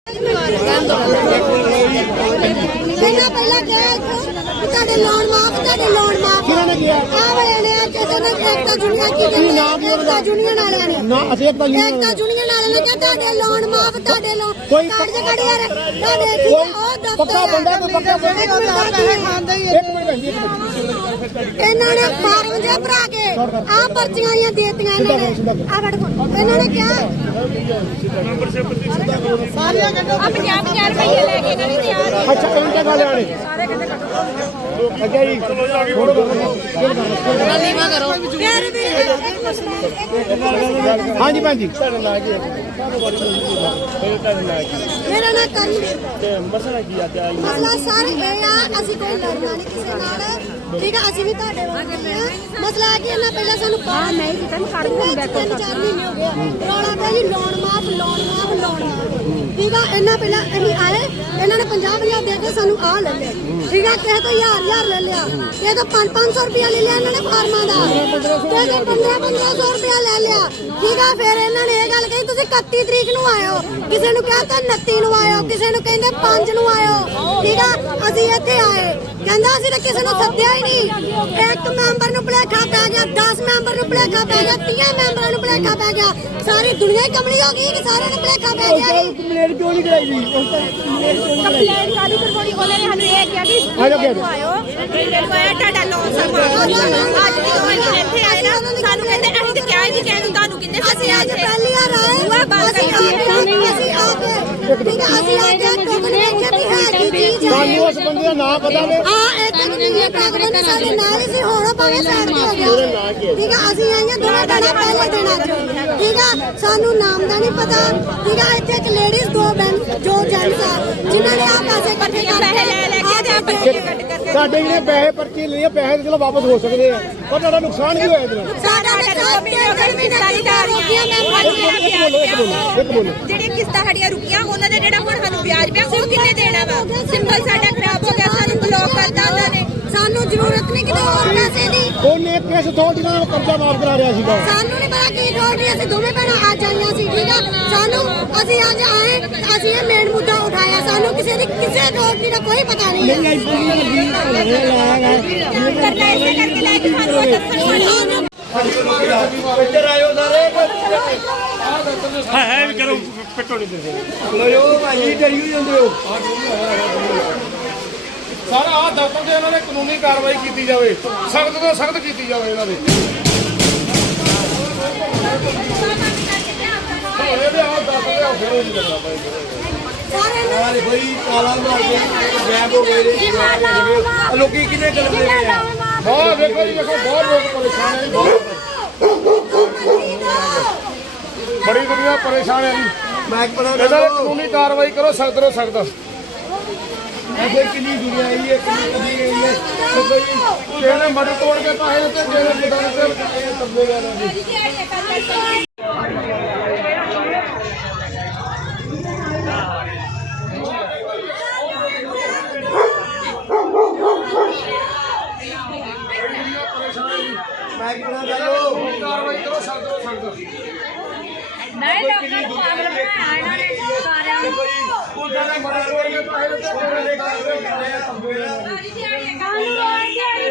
ਪਹਿਲਾਂ ਕਿਹਾ ਤੁਹਾਡੇ ਲੋਨ ਮਾਫ ਕਿਹਨਾਂ ਨੇ ਕਿਹਾ ਆ ਵਾਲਿਆਂ ਨੇ एकता यूनियन की एकता यूनियन वालिਆਂ ਨੇ ਨਾ ਅਸੀਂ एकता यूनियन वाਲਿਆਂ ਨੇ ਕਿਹਾ ਤੁਹਾਡੇ ਲੋਨ ਮਾਫ ਤੁਹਾਡੇ ਲੋਨ ਕੋਈ ਕੱਢ ਯਾਰ ਤੁਹਾਡੇ ਉਹ ਪੱਕਾ ਬੰਦਾ ਕੋਈ ਪੱਕਾ ਬੰਦਾ ਪੈਸੇ ਖਾਂਦਾ ਹੀ ਇੱਕ ਮਿੰਟ ਇਹਨਾਂ ਨੇ ਫਾਰਮ ਜਿਹਾ ਭਰਾ ਕੇ ਆ ਪਰਚੀਆਂ ਆਈਆਂ ਦੇਤੀਆਂ ਇਹਨਾਂ ਨੇ ਆ ਫੜ ਇਹਨਾਂ ਨੇ ਕਿਹਾ ਸਾਰੀਆਂ ਗੱਡੋ ਆ 50 ਰੁਪਏ ਲੈ ਕੇ ਇਹਨਾਂ ਨੇ ਤਿਆਰ ਅੱਛਾ ਇਹਨਾਂ ਵਾਲਿਆਂ ਨੇ ਸਾਰੇ ਕਿਤੇ ਅੱਛਾ ਜੀ ਯਾਰ ਵੀ ਹਾਂਜੀ ਭੈਣ ਜੀ ਮੇਰਾ ਨਾਂ ਕਰਨ ਤੇ ਮਸਲਾ ਕੀ ਆ ਮਸਲਾ ਸਾਰੇ ਇਹ ਆ ਅਸੀਂ ਕੋਈ ਲੜਨਾ ਨਹੀਂ ਕਿਸੇ ਨਾਲ ਠੀਕ ਆ ਅਸੀਂ ਵੀ ਤੁਹਾਡੇ ਵਾਂਗੇ ਆ ਮਸਲਾ ਆ ਕਿ ਇਹਨਾਂ ਪਹਿਲਾਂ ਸਾਨੂੰ ਬਾਹਰ ਨਹੀਂ ਕੀਤਾ ਮੈਂ ਕਰ ਦੂੰਗਾ ਬੈਕ 4 ਮਹੀਨੇ ਹੋ ਗਏ ਰੌਲਾ ਪਿਆ ਜੀ ਲੋਨ ਮਾਫ ਠੀਕ ਆ ਇਹਨਾਂ ਪਹਿਲਾਂ ਅਸੀਂ ਆਏ ਇਹਨਾਂ ਨੇ 50 ਦੇ ਕੇ ਸਾਨੂੰ ਆ ਲੈ ਲਿਆ ਠੀਕ ਆ ਕਿਸੇ ਤੋਂ 1000 ਲੈ ਲਿਆ ਇਹ ਤਾਂ 500 ਰੁਪਇਆ ਲੈ ਲਿਆ ਇਹਨਾਂ ਨੇ ਫਾਰਮਾਂ ਦਾ ਤੇ 1500 ਰੁਪਇਆ ਲੈ ਲਿਆ ਠੀਕ ਆ ਫਿਰ ਇਹਨਾਂ ਨੇ ਇਹ ਗੱਲ ਕਹੀ ਤੁਸੀਂ 31 ਤਰੀਕ ਨੂੰ ਆਇਓ ਕਿਸੇ ਨੂੰ ਕਹਤਾ 29 ਨੂੰ ਆਇਓ ਕਿਸੇ ਨੂੰ ਕਹਿੰਦੇ 5 ਨੂੰ ਆਇਓ ਠੀਕ ਆ ਅਸੀਂ ਇੱਥੇ ਆਏ ਕਹਿੰਦਾ ਅਸੀਂ ਤਾਂ ਕਿਸੇ ਨੂੰ ਸੱਦਿਆ ਹੀ ਨਹੀਂ ਇੱਕ ਮੈਂਬਰ ਨੂੰ ਭੁਲੇਖਾ ਪੈ ਗਿਆ 10 ਮੈਂਬਰ ਨੂੰ ਭੁਲੇਖਾ ਪੈ ਗਿਆ 30 ਮੈਂਬਰਾਂ ਨੂੰ ਭੁਲੇਖਾ ਪੈ ਗਿਆ ਸਾਰੀ ਦੁਨੀਆ ਹੀ ਕਮਲੀ ਹੋ ਗਈ ਕਿ ਸਾਰਿਆਂ ਨੂੰ ਭੁਲੇਖਾ ਪੈ ਗਿਆ ਕੰਪਲੇਂਟ ਕਿਉਂ ਨਹੀਂ ਕਰਾਈ ਜੀ ਕੰਪਲੇਂਟ ਕਾਦੀ ਕਰਵਾਉਣੀ ਉਹਨਾਂ ਨੇ ਸਾਨੂੰ ਇਹ ਕਿਹਾ ਕਿ ਆਇਓ ਤੁਹਾਡਾ ਲੋਨ ਅੱਜ ਵੀ ਕੋਈ ਇੱਥੇ ਆਏ ਨਾ ਸਾਨੂੰ ਕਹਿੰਦੇ ਅਸੀਂ ਤੇ ਕਿਹਾ ਜੀ ਕਹਿੰਦੇ ਤੁਹਾਨੂੰ ਕਿੰਨੇ ਅਸੀਂ ਅੱਜ ਪਹਿਲੀ ਵਾਰ ਆਏ ਅਸੀਂ ਆ ਕੇ ਠੀਕ ਆ ਅਸੀਂ ਆ ਕੇ ਟੋਕਨ ਵੇਖੇ ਵੀ ਹੈ ਕੀ ਚੀਜ਼ ਸਾਨੂੰ ਉਸ ਬੰਦੇ ਦਾ ਨਾਮ ਪਤਾ ਨੇ ਹਾਂ ਇੱਥੇ ਵੀ ਨੀਲੇ ਕਾਗਜ਼ਾਂ ਦੇ ਸਾਡੇ ਨਾਲ ਹੀ ਸੀ ਹੁਣ ਭਾਵੇਂ ਸਾਈਡ ਤੇ ਹੋ ਗਿਆ ਠੀਕ ਆ ਅਸੀਂ ਆਈਆਂ ਦੋਵੇਂ ਦਿਨਾਂ ਪਹਿਲੇ ਦਿਨ ਅੱਜ ਠੀਕ ਆ ਸਾਨੂੰ ਨਾਮ ਦਾ ਨਹੀਂ ਪਤਾ ਠੀਕ ਆ ਇੱਥੇ ਇੱਕ ਲੇਡੀਜ਼ ਦੋ ਜੋ ਜੈਂਟਸ ਆ ਜਿਨ੍ਹਾਂ ਨੇ ਆ ਪੈਸੇ ਇਕੱਠੇ ਕਰਕੇ ਲੈ ਕੇ ਤੇ ਆ ਬੱਚੇ ਕੱਟ ਕਰਕੇ ਸਾਡੇ ਜਿਹੜੇ ਪੈਸੇ ਪਰਚੀ ਲਈਏ ਪੈਸੇ ਚਲੋ ਵਾਪਸ ਹੋ ਸਕਦੇ ਆ ਪਰ ਤੁਹਾਡਾ ਨੁਕਸਾਨ ਕੀ ਹੋਇਆ ਇਹਦੇ ਨਾਲ ਸਾਡਾ ਨੁਕਸਾਨ ਵੀ ਇੱਕ ਬੋਲੋ ਜਿਹੜੀਆਂ ਕਿਸ਼ਤਾਂ ਸਾਡੀਆਂ ਰੁਕੀਆਂ ਉਹਨਾਂ ਦਾ ਜਿਹੜਾ ਹੁਣ ਸਾਨੂੰ ਵਿਆਜ ਪਿਆ ਉਹ ਕਿੰਨੇ ਦੇਣਾ ਵਾ ਸਿੰਬਲ ਸਾਡਾ ਖਰਾਬ ਹੋ ਗਿਆ ਸਾਨੂੰ ਬਲੌਕ ਕਰਤਾ ਉਹਨਾਂ ਨੇ ਸਾਨੂੰ ਜ਼ਰੂਰਤ ਨਹੀਂ ਕਿਤੇ ਹੋਰ ਪੈਸੇ ਦੀ ਉਹਨੇ ਕਿਸ ਅਥਾਰਟੀ ਨਾਲ ਕਰਜ਼ਾ ਮਾਫ ਕਰਾ ਰਿਹਾ ਸੀਗਾ ਸਾਨੂੰ ਨਹੀਂ ਪਤਾ ਕੀ ਅਥਾਰਟੀ ਅਸੀਂ ਦੋਵੇਂ ਭੈਣਾਂ ਅੱਜ ਆਈਆਂ ਸੀ ਠੀਕ ਆ ਸਾਨੂੰ ਅਸੀਂ ਅੱਜ ਆਏ ਅਸੀਂ ਇਹ ਮੇਨ ਮੁੱਦਾ ਉਠਾਇਆ ਸਾਨੂੰ ਕਿਸੇ ਅਥਾਰਟੀ ਦਾ ਕੋਈ ਪਤਾ ਨਹੀਂ ਹੈ ਕਰਨਾ ਇਸੇ ਕਰਕੇ ਲੈ ਕੇ ਸਾਨੂੰ ਦੱਸਣ ਇੱਧਰ ਆਇਓ ਸਾਰੇ ਹੈ ਵੀ ਕਰੋ ਪਿੱਟੋ ਨਹੀਂ ਦਿੰਦੇ ਲੋ ਭਾਈ ਡਰੀ ਹੋ ਜਾਂਦੇ ਹੋ ਸਰ ਆਹ ਦਫ਼ਤਰ ਤੇ ਇਹਨਾਂ ਨੇ ਕਾਨੂੰਨੀ ਕਾਰਵਾਈ ਕੀਤੀ ਜਾਵੇ ਸਖਤ ਤੋਂ ਸਖਤ ਕੀਤੀ ਜਾਵੇ ਇਹਨਾਂ ਦੇ ਇਹਦੇ ਆਹ ਦਫ਼ਤਰ ਦੇ ਫਿਰ ਨਹੀਂ ਕਰਨਾ ਯਾਰ ਬਈ ਕਾਲਾ ਮਾਰ ਕੇ ਗਾਇਬ ਹੋ ਗਏ ਲੋਕੀ ਕਿੰਨੇ ਚੱਲਦੇ ਪਏ ਆ ਬਹੁਤ ਦੇਖੋ ਜੀ ਦੇਖੋ ਬਹੁਤ ਲੋਕ ਪਰੇਸ਼ਾਨ ਹੈ ਜੀ ਬਹੁਤ ਬੜੀ ਦੁਨੀਆ ਪਰੇਸ਼ਾਨ ਹੈ ਜੀ ਮੈਂ ਪਤਾ ਇਹਨਾਂ ਦੇ ਕਾਨੂੰਨੀ ਕਾਰਵਾਈ ਕਰੋ ਸਖਤ ਤੋਂ ਸਖਤ ਐਸੇ ਕਿੰਨੀ ਦੁਨੀਆ ਆਈ ਹੈ ਕਿੰਨੀ ਕਦੀ ਗਈ ਹੈ ਤੇ ਬਈ ਕਿਸੇ ਨੇ ਮਦਦ ਤੋੜ ਕੇ ਪਾਏ ਤੇ ਕਿਸੇ ਨੇ ਮਦਦ ਤੇ ਤੱਬੇ ਲੈਣਾ ਜੀ ਮੈਂ ਕਿਹਨਾਂ ਚੱਲੋ ਕਾਰਵਾਈ ਕਰੋ ਸਖਤ ਤੋਂ ਸਖਤ ਨਹੀਂ ਲੋਕਾਂ ਨੂੰ ਪਾਗਲ ਬਣਾਇਆ ਇਹਨਾਂ ਨੇ ਸਾਰਿਆਂ ਨੂੰ ਕੋਈ ਕਹਿੰਦਾ ਮਦਦ ਤੋੜ ਕੇ ਪਾਏ ਤੇ ਕਿਸੇ ਨੇ ਤੱਬੇ ਲੈਣਾ